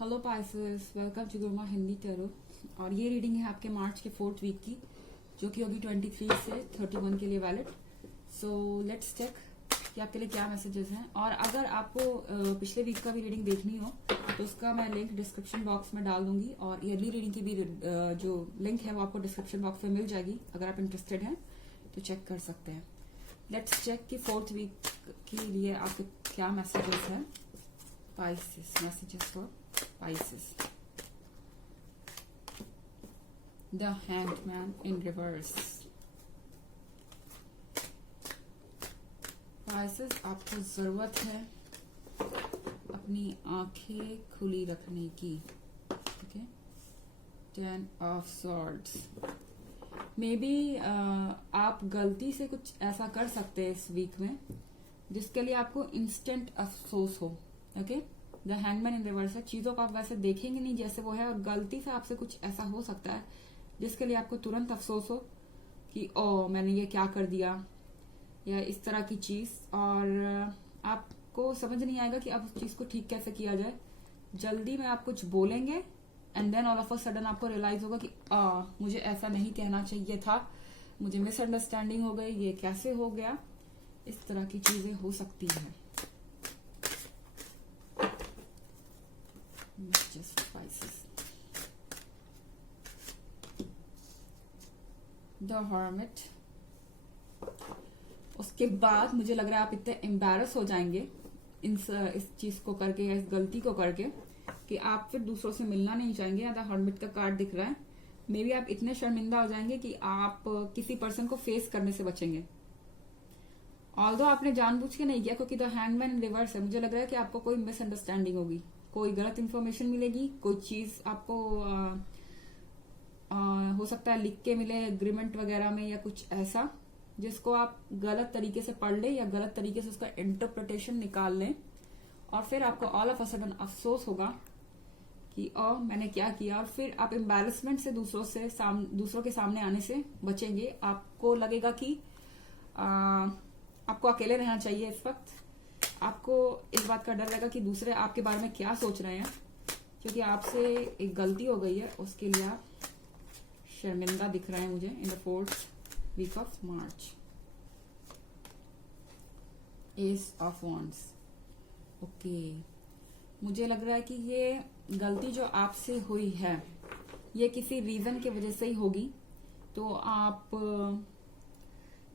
Hello Pisces, welcome to Gurmaa Hindi tarot. और ये reading है आपके मार्च के 4th वीक की, जो कि होगी 23 से 31 के लिए वैलिड। सो लेट्स चेक कि आपके लिए क्या मैसेजेस हैं। और अगर आपको पिछले वीक का भी रीडिंग देखनी हो तो उसका मैं लिंक डिस्क्रिप्शन बॉक्स में डाल दूंगी, और ईयरली रीडिंग की भी जो लिंक है वो आपको डिस्क्रिप्शन बॉक्स में मिल जाएगी। अगर आप इंटरेस्टेड हैं तो चेक कर सकते हैं। लेट्स चेक कि 4th वीक के लिए आपके क्या मैसेजेस हैं। Pisces, messages for Pisces. The Hanged Man in reverse. Pisces, आपको जरूरत है अपनी आंखें खुली रखने की। Okay, 10 of Swords. May be आप गलती से कुछ ऐसा कर सकते हैं इस वीक में जिसके लिए आपको इंस्टेंट अफसोस हो। Okay, the hangman in reverse है। चीजों को आप वैसे देखेंगे नहीं जैसे वो है, और गलती से आपसे कुछ ऐसा हो सकता है जिसके लिए आपको तुरंत अफसोस हो कि ओ मैंने ये क्या कर दिया, या इस तरह की चीज। और आपको समझ नहीं आएगा कि अब उस चीज को ठीक कैसे किया जाए। जल्दी में आप कुछ बोलेंगे and then all of a sudden आपको रियलाइज होगा कि मुझे ऐसा नहीं कहना चाहिए था, मुझे मिसअंडरस्टैंडिंग हो गई, ये कैसे हो गया। इस तरह की चीजें हो सकती है। Just Pisces. The Hermit. उसके बाद मुझे लग रहा है आप इतने एम्बैरस हो जाएंगे इस चीज को करके या इस गलती को करके कि आप फिर दूसरों से मिलना नहीं चाहेंगे। द हर्मिट का कार्ड दिख रहा है। मे बी आप इतने शर्मिंदा हो जाएंगे कि आप किसी पर्सन को फेस करने से बचेंगे। ऑल्दो आपने जानबूझ के नहीं किया, क्योंकि द हैंगमैन इन रिवर्स है। मुझे लग रहा है कि आपको कोई मिसअंडरस्टैंडिंग होगी, कोई गलत इन्फॉर्मेशन मिलेगी, कोई चीज आपको हो सकता है लिख के मिले एग्रीमेंट वगैरह में, या कुछ ऐसा जिसको आप गलत तरीके से पढ़ ले या गलत तरीके से उसका इंटरप्रिटेशन निकाल लें, और फिर आपको ऑल ऑफ अ सडन अफसोस होगा कि मैंने क्या किया। और फिर आप एम्बैरसमेंट से दूसरों के सामने आने से बचेंगे। आपको लगेगा कि आपको अकेले रहना चाहिए इस वक्त। आपको इस बात का डर रहेगा कि दूसरे आपके बारे में क्या सोच रहे हैं, क्योंकि आपसे एक गलती हो गई है, उसके लिए आप शर्मिंदा दिख रहे हैं मुझे in the 4th week of March. Ace of wands. Okay, मुझे लग रहा है कि ये गलती जो आपसे हुई है ये किसी रीजन की वजह से ही होगी। तो आप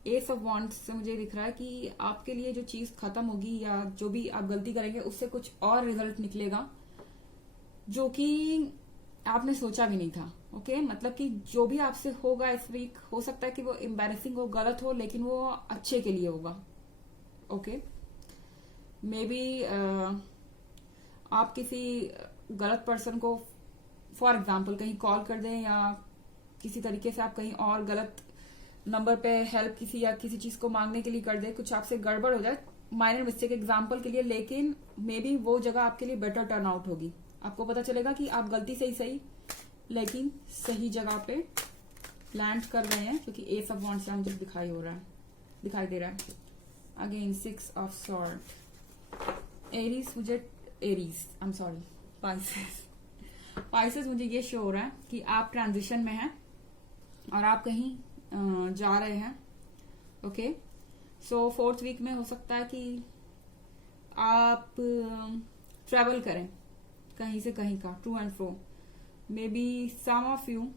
एस ऑफ वॉन्ड्स से मुझे दिख रहा है कि आपके लिए जो चीज खत्म होगी या जो भी आप गलती करेंगे उससे कुछ और रिजल्ट निकलेगा जो कि आपने सोचा भी नहीं था। ओके, मतलब कि जो भी आपसे होगा इस वीक, हो सकता है कि वो एम्बैरेसिंग हो, गलत हो, लेकिन वो अच्छे के लिए होगा। ओके, मे बी आप किसी गलत पर्सन को फॉर एग्जाम्पल कहीं कॉल कर दें, या किसी तरीके से आप कहीं और गलत नंबर पे हेल्प किसी चीज को मांगने के लिए कर दे, कुछ आपसे गड़बड़ हो जाए, माइनर मिस्टेक एग्जांपल के लिए, लेकिन मे बी वो जगह आपके लिए बेटर टर्न आउट होगी। आपको पता चलेगा कि आप गलती से ही सही लेकिन सही जगह पे लैंड कर रहे हैं, क्योंकि एस ऑफ वॉन्ड्स मुझे दिखाई दे रहा है। Again 6 of sword. पाइसेस मुझे ये शो हो रहा है कि आप ट्रांजिशन में हैं और आप कहीं जा रहे हैं। ओके, सो 4th वीक में हो सकता है कि आप ट्रेवल करें कहीं से कहीं का, to and fro. Maybe some of you,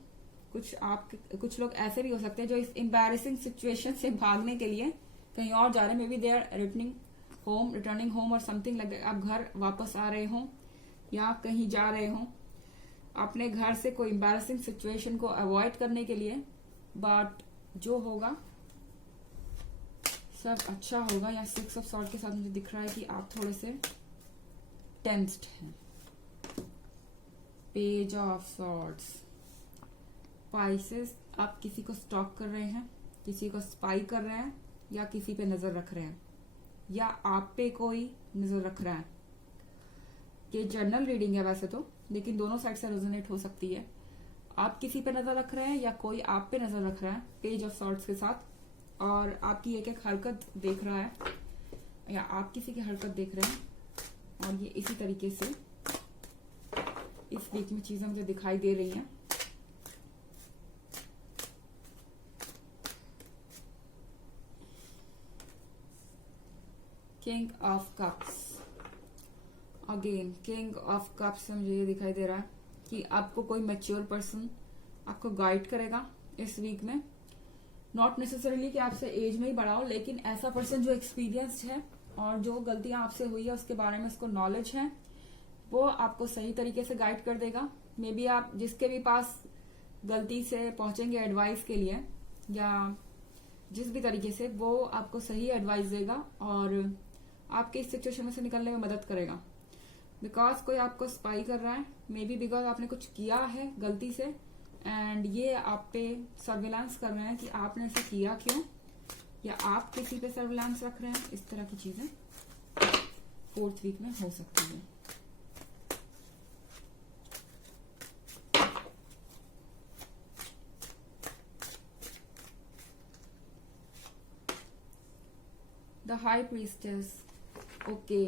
कुछ लोग ऐसे भी हो सकते हैं जो इस एम्बैरेसिंग सिचुएशन से भागने के लिए कहीं और जा रहे हैं। Maybe they are returning home और समथिंग लाइक दैट। आप घर वापस आ रहे हो या कहीं जा रहे हो अपने घर से कोई एम्बैरेसिंग सिचुएशन को अवॉइड करने के लिए। बट जो होगा सब अच्छा होगा। या 6 ऑफ सॉर्ड के साथ मुझे दिख रहा है कि आप थोड़े से टेंस्ड हैं। Page of swords. पाइसेस, आप किसी को स्टॉक कर रहे हैं, किसी को स्पाई कर रहे हैं, या किसी पे नजर रख रहे हैं, या आप पे कोई नजर रख रहा है। ये जर्नल रीडिंग है वैसे तो, लेकिन दोनों साइड से रेजोनेट हो सकती है। आप किसी पे नजर रख रहे हैं या कोई आप पे नजर रख रहा है पेज ऑफ सॉर्ड्स के साथ, और आपकी एक एक हरकत देख रहा है, या आप किसी की हरकत देख रहे हैं, और ये इसी तरीके से वीक में चीजें मुझे दिखाई दे रही हैं। King of cups, again king of cups से मुझे ये दिखाई दे रहा है कि आपको कोई मैच्योर पर्सन आपको गाइड करेगा इस वीक में। नॉट नेसेसरीली कि आपसे एज में ही बड़ा हो, लेकिन ऐसा पर्सन जो एक्सपीरियंस्ड है और जो गलतियां आपसे हुई है उसके बारे में उसको नॉलेज है, वो आपको सही तरीके से गाइड कर देगा। मे बी आप जिसके भी पास गलती से पहुंचेंगे एडवाइस के लिए या जिस भी तरीके से, वो आपको सही एडवाइस देगा और आपके इस सिचुएशन में से निकलने में मदद करेगा। बिकॉज कोई आपको स्पाई कर रहा है, मे बी बिकॉज आपने कुछ किया है गलती से एंड ये आप पे सर्विलांस कर रहे हैं कि आपने ऐसा किया क्यों, या आप किसी पे सर्विलांस रख रहे हैं। इस तरह की चीजें 4th वीक में हो सकती है। The high priestess, okay,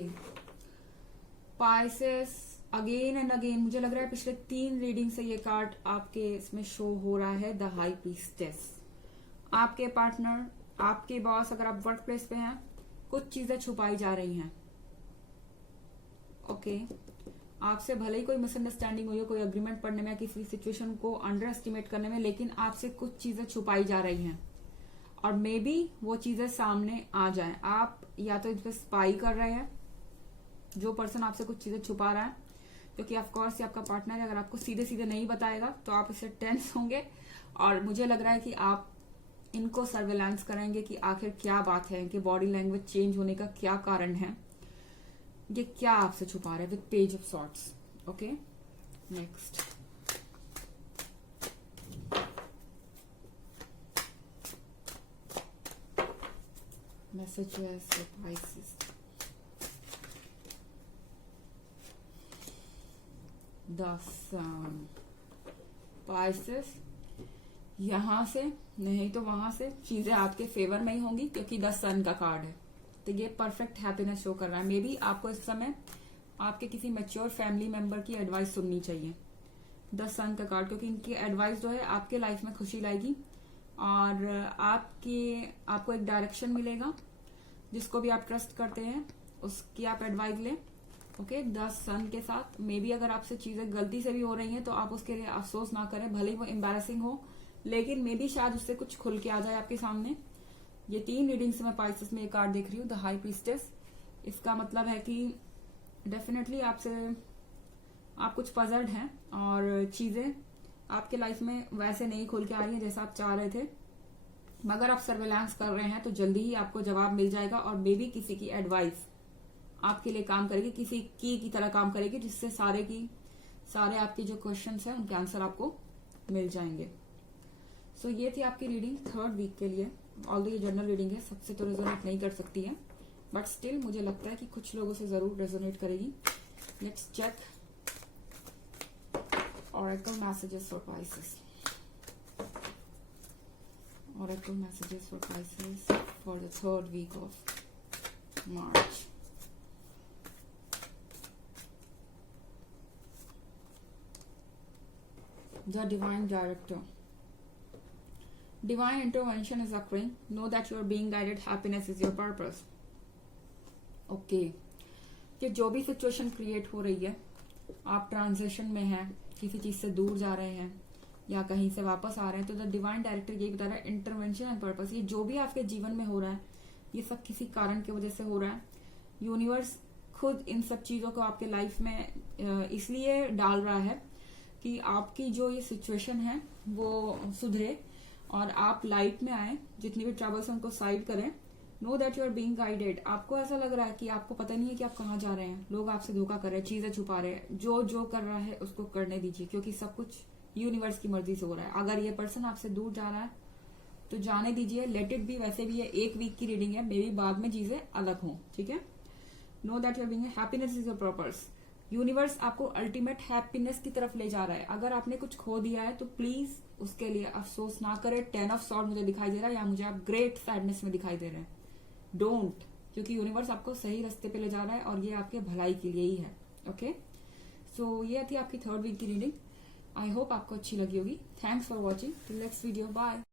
Pisces again and again मुझे लग रहा है पिछले 3 रीडिंग से ये कार्ड आपके इसमें शो हो रहा है। द हाई प्रीस्टेस, आपके पार्टनर, आपके बॉस, अगर आप वर्क प्लेस पे हैं, कुछ चीजें छुपाई जा रही हैं। ओके, आपसे भले ही कोई मिसअंडरस्टैंडिंग हुई हो, कोई अग्रीमेंट पढ़ने में, किसी सिचुएशन को अंडर एस्टिमेट करने में, लेकिन आपसे कुछ चीजें छुपाई जा रही हैं और मे बी वो चीजें सामने आ जाएं। आप या तो इस पे स्पाई कर रहे हैं, जो पर्सन आपसे कुछ चीजें छुपा रहा है, क्योंकि ऑफकोर्स ये आपका पार्टनर है। अगर आपको सीधे सीधे नहीं बताएगा तो आप इससे टेंस होंगे और मुझे लग रहा है कि आप इनको सर्वेलेंस करेंगे कि आखिर क्या बात है, इनके बॉडी लैंग्वेज चेंज होने का क्या कारण है, ये क्या आपसे छुपा रहे हैं। With page of swords, okay. Next, messages for Pisces, the sun, Pisces, यहां से नहीं तो वहां से चीजें आपके फेवर में ही होंगी क्योंकि द सन का कार्ड है, तो ये परफेक्ट हैप्पीनेस शो कर रहा है। मे बी आपको इस समय आपके किसी मैच्योर फैमिली मेंबर की एडवाइस सुननी चाहिए, द सन का कार्ड, क्योंकि इनकी एडवाइस जो है आपके लाइफ में खुशी लाएगी और आपको एक डायरेक्शन मिलेगा। जिसको भी आप ट्रस्ट करते हैं उसकी आप एडवाइस लें, ओके। 10 सन के साथ मे बी अगर आपसे चीजें गलती से भी हो रही हैं तो आप उसके लिए अफसोस ना करें, भले ही वो एम्बैरेसिंग हो, लेकिन मे बी शायद उससे कुछ खुल के आ जाए आपके सामने। ये 3 रीडिंग से मैं पाइसेस में एक कार्ड देख रही हूँ, द हाई प्रीस्टेस। इसका मतलब है कि डेफिनेटली आप कुछ पजल्ड हैं और चीजें आपके लाइफ में वैसे नहीं खुल के आ रही है जैसा आप चाह रहे थे, मगर आप सर्वेलांस कर रहे हैं तो जल्दी ही आपको जवाब मिल जाएगा और मे बी किसी की एडवाइस आपके लिए काम करेगी, किसी की तरह काम करेगी, जिससे सारे आपके जो क्वेश्चंस हैं उनके आंसर आपको मिल जाएंगे। सो ये थी आपकी रीडिंग 3rd वीक के लिए। ऑल्दो ये जनरल रीडिंग है, सबसे तो रेजोनेट नहीं कर सकती है, बट स्टिल मुझे लगता है कि कुछ लोगों से जरूर रेजोनेट करेगी। Let's check Oracle messages for Pisces. Oracle messages for Pisces for the 3rd week of March. The Divine Director. Divine intervention is occurring. Know that you are being guided. Happiness is your purpose. Okay. कि जो भी situation create हो रही है, आप transition में हैं, किसी चीज से दूर जा रहे हैं या कहीं से वापस आ रहे हैं, तो द डिवाइन डायरेक्टर यही बता रहा है, इंटरवेंशन एंड पर्पस। ये जो भी आपके जीवन में हो रहा है, ये सब किसी कारण की वजह से हो रहा है। यूनिवर्स खुद इन सब चीजों को आपके लाइफ में इसलिए डाल रहा है कि आपकी जो ये सिचुएशन है वो सुधरे और आप लाइट में आए, जितनी भी ट्रबल्स हैं उनको साइड करें। Know that you are being guided. आपको ऐसा लग रहा है कि आपको पता नहीं है कि आप कहाँ जा रहे हैं, लोग आपसे धोखा कर रहे हैं, चीजें छुपा रहे हैं, जो कर रहा है उसको करने दीजिए, क्योंकि सब कुछ यूनिवर्स की मर्जी से हो रहा है। अगर ये पर्सन आपसे दूर जा रहा है तो जाने दीजिए, लेट इट बी। वैसे भी ये 1 वीक की रीडिंग है, मे बी बाद में चीजें अलग हों, ठीक है। Know that you are being happiness is your purpose. Universe आपको अल्टीमेट हैप्पीनेस की तरफ ले जा रहा है। अगर आपने कुछ खो दिया है तो प्लीज उसके लिए अफसोस ना करें। 10 ऑफ सॉर्ड मुझे दिखाई दे रहा है, या मुझे आप ग्रेट सैडनेस में दिखाई दे रहे हैं। डोंट, क्योंकि यूनिवर्स आपको सही रास्ते पे ले जा रहा है और ये आपके भलाई के लिए ही है, ओके। सो ये थी आपकी 3rd वीक की रीडिंग। आई होप आपको अच्छी लगी होगी। Thanks for watching. Till next video, bye.